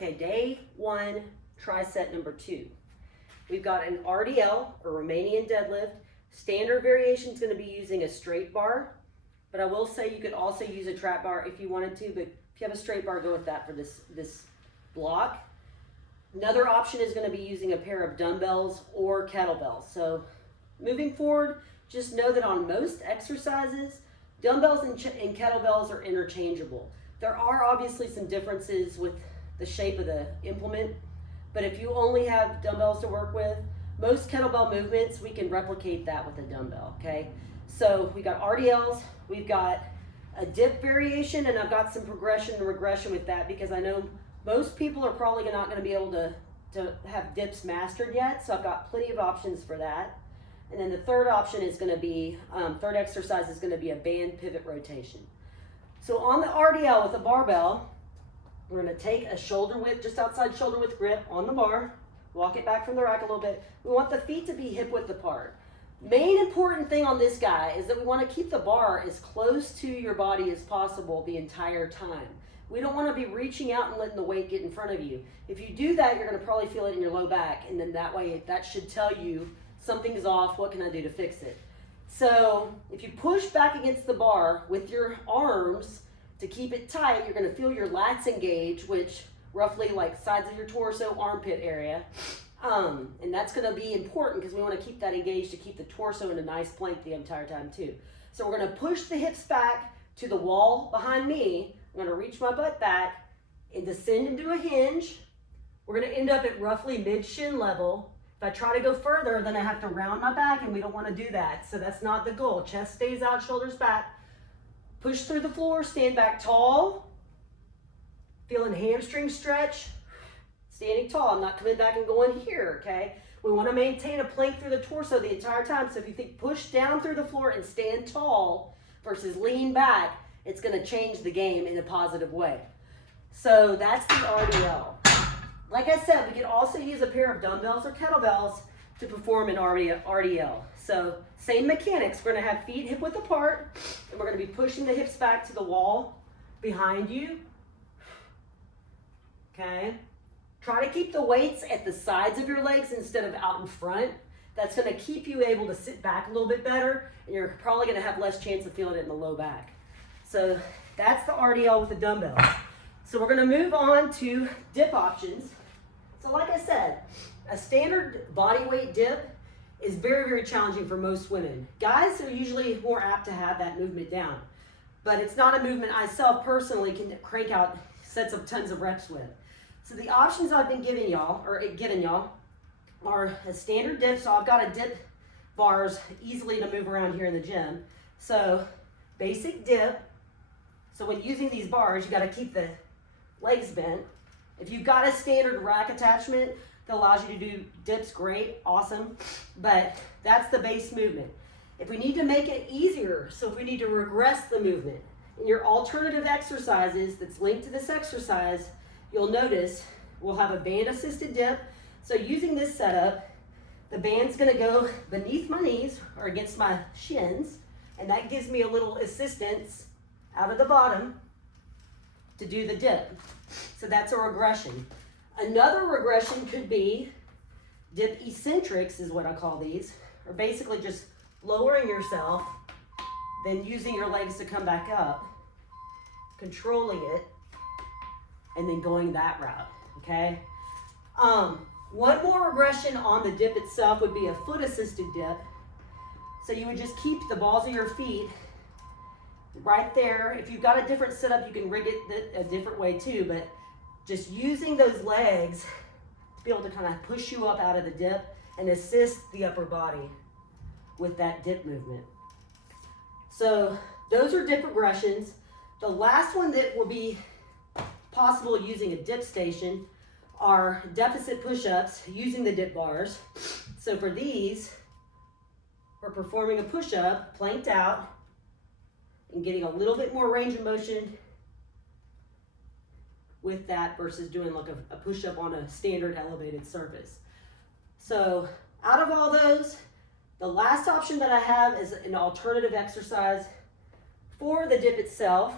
Okay, day 1, tricep number 2. We've got an RDL, or Romanian deadlift. Standard variation is going to be using a straight bar, but I will say you could also use a trap bar if you wanted to, but if you have a straight bar, go with that for this block. Another option is going to be using a pair of dumbbells or kettlebells. So moving forward, just know that on most exercises, dumbbells and kettlebells are interchangeable. There are obviously some differences with the shape of the implement, but if you only have dumbbells to work with, most kettlebell movements, we can replicate that with a dumbbell, okay? So we got RDLs, we've got a dip variation, and I've got some progression and regression with that because I know most people are probably not going to be able to have dips mastered yet, so I've got plenty of options for that. And then the third option is going to be, third exercise is going to be a band pivot rotation. So on the RDL with a barbell, we're going to take a shoulder width, just outside shoulder width grip on the bar, walk it back from the rack a little bit. We want the feet to be hip width apart. Main important thing on this guy is that we want to keep the bar as close to your body as possible the entire time. We don't want to be reaching out and letting the weight get in front of you. If you do that, you're going to probably feel it in your low back, and then that way that should tell you something's off, what can I do to fix it? So if you push back against the bar with your arms to keep it tight, you're going to feel your lats engage, which roughly like sides of your torso, armpit area. And that's going to be important because we want to keep that engaged to keep the torso in a nice plank the entire time too. So we're going to push the hips back to the wall behind me. I'm going to reach my butt back and descend into a hinge. We're going to end up at roughly mid-shin level. If I try to go further, then I have to round my back, and we don't want to do that. So that's not the goal. Chest stays out, shoulders back. Push through the floor, stand back tall. Feeling hamstring stretch. Standing tall. I'm not coming back and going here, okay? We want to maintain a plank through the torso the entire time. So if you think push down through the floor and stand tall versus lean back, it's going to change the game in a positive way. So that's the RDL. Like I said, we can also use a pair of dumbbells or kettlebells to perform an RDL. So same mechanics. We're going to have feet hip width apart, and we're going to be pushing the hips back to the wall behind you. Okay. Try to keep the weights at the sides of your legs instead of out in front. That's going to keep you able to sit back a little bit better, and you're probably going to have less chance of feeling it in the low back. So that's the RDL with the dumbbells. So we're going to move on to dip options. So like I said, a standard body weight dip is very, very challenging for most women. Guys are usually more apt to have that movement down, but it's not a movement I self personally can crank out sets of tons of reps with. So the options I've been giving y'all are a standard dip. So I've got a dip bars easily to move around here in the gym. So basic dip. So when using these bars, you got to keep the legs bent. If you've got a standard rack attachment that allows you to do dips, great, awesome. But that's the base movement. If we need to make it easier, so if we need to regress the movement, in your alternative exercises that's linked to this exercise, you'll notice we'll have a band assisted dip. So using this setup, the band's going to go beneath my knees or against my shins, and that gives me a little assistance out of the bottom to do the dip. So that's a regression. Another regression could be dip eccentrics, is what I call these, or basically just lowering yourself, then using your legs to come back up, controlling it, and then going that route, okay? One more regression on the dip itself would be a foot assisted dip. So you would just keep the balls of your feet right there. If you've got a different setup, you can rig it a different way too, but just using those legs to be able to kind of push you up out of the dip and assist the upper body with that dip movement. So those are dip regressions. The last one that will be possible using a dip station are deficit push-ups using the dip bars. So for these, we're performing a push-up, planked out, and getting a little bit more range of motion with that versus doing like a push-up on a standard elevated surface. So out of all those, the last option that I have is an alternative exercise for the dip itself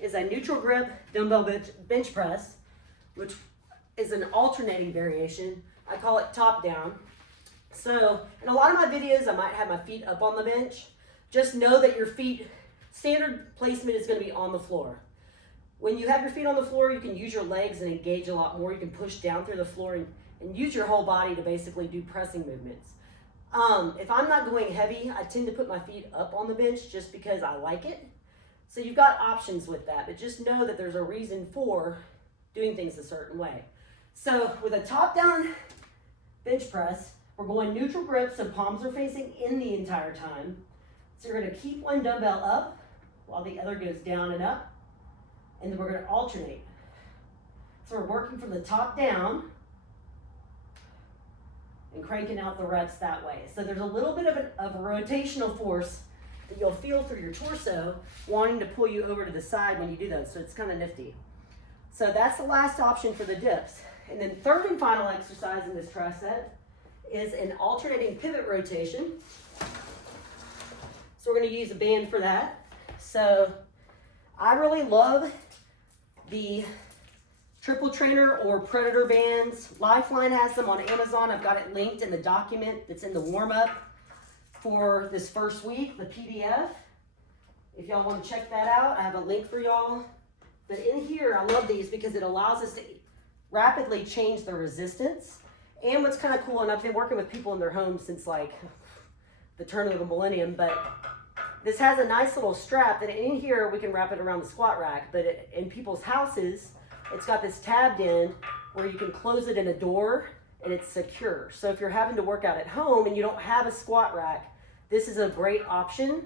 is a neutral grip dumbbell bench press, which is an alternating variation. I call it top down. So in a lot of my videos, I might have my feet up on the bench. Just know that your feet, standard placement is going to be on the floor. When you have your feet on the floor, you can use your legs and engage a lot more. You can push down through the floor and use your whole body to basically do pressing movements. If I'm not going heavy, I tend to put my feet up on the bench just because I like it. So you've got options with that, but just know that there's a reason for doing things a certain way. So with a top-down bench press, we're going neutral grip, so palms are facing in the entire time. So you're going to keep one dumbbell up while the other goes down and up, and then we're going to alternate. So we're working from the top down and cranking out the reps that way. So there's a little bit of a rotational force that you'll feel through your torso wanting to pull you over to the side when you do those, so it's kind of nifty. So that's the last option for the dips. And then third and final exercise in this tricep is an alternating pivot rotation. So we're going to use a band for that. So I really love the triple trainer or predator bands. Lifeline has them on Amazon. I've got it linked in the document that's in the warm-up for this first week, the PDF. If y'all want to check that out, I have a link for y'all. But in here, I love these because it allows us to rapidly change the resistance. And what's kind of cool, and I've been working with people in their homes since like the turn of the millennium, but this has a nice little strap that in here we can wrap it around the squat rack, but in people's houses, it's got this tabbed in where you can close it in a door and it's secure. So if you're having to work out at home and you don't have a squat rack, this is a great option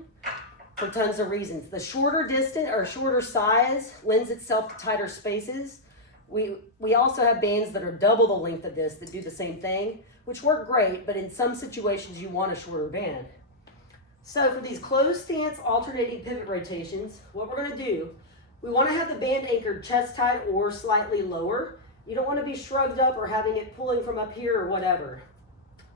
for tons of reasons. The shorter distance or shorter size lends itself to tighter spaces. We also have bands that are double the length of this that do the same thing, which work great, but in some situations you want a shorter band. So for these closed stance alternating pivot rotations, what we're going to do, we want to have the band anchored chest tight or slightly lower. You don't want to be shrugged up or having it pulling from up here or whatever.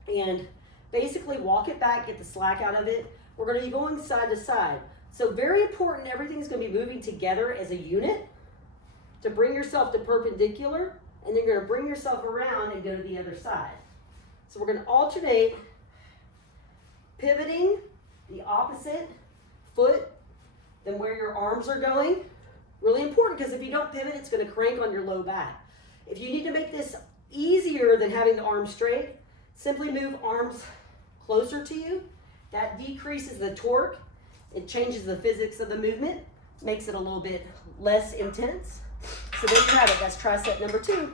And basically walk it back, get the slack out of it. We're going to be going side to side. So very important, everything's going to be moving together as a unit to bring yourself to perpendicular, and then you're going to bring yourself around and go to the other side. So we're going to alternate pivoting the opposite foot than where your arms are going. Really important, because if you don't pivot, it's going to crank on your low back. If you need to make this easier than having the arms straight, simply move arms closer to you. That decreases the torque. It changes the physics of the movement, makes it a little bit less intense. So there you have it. That's tricep number 2.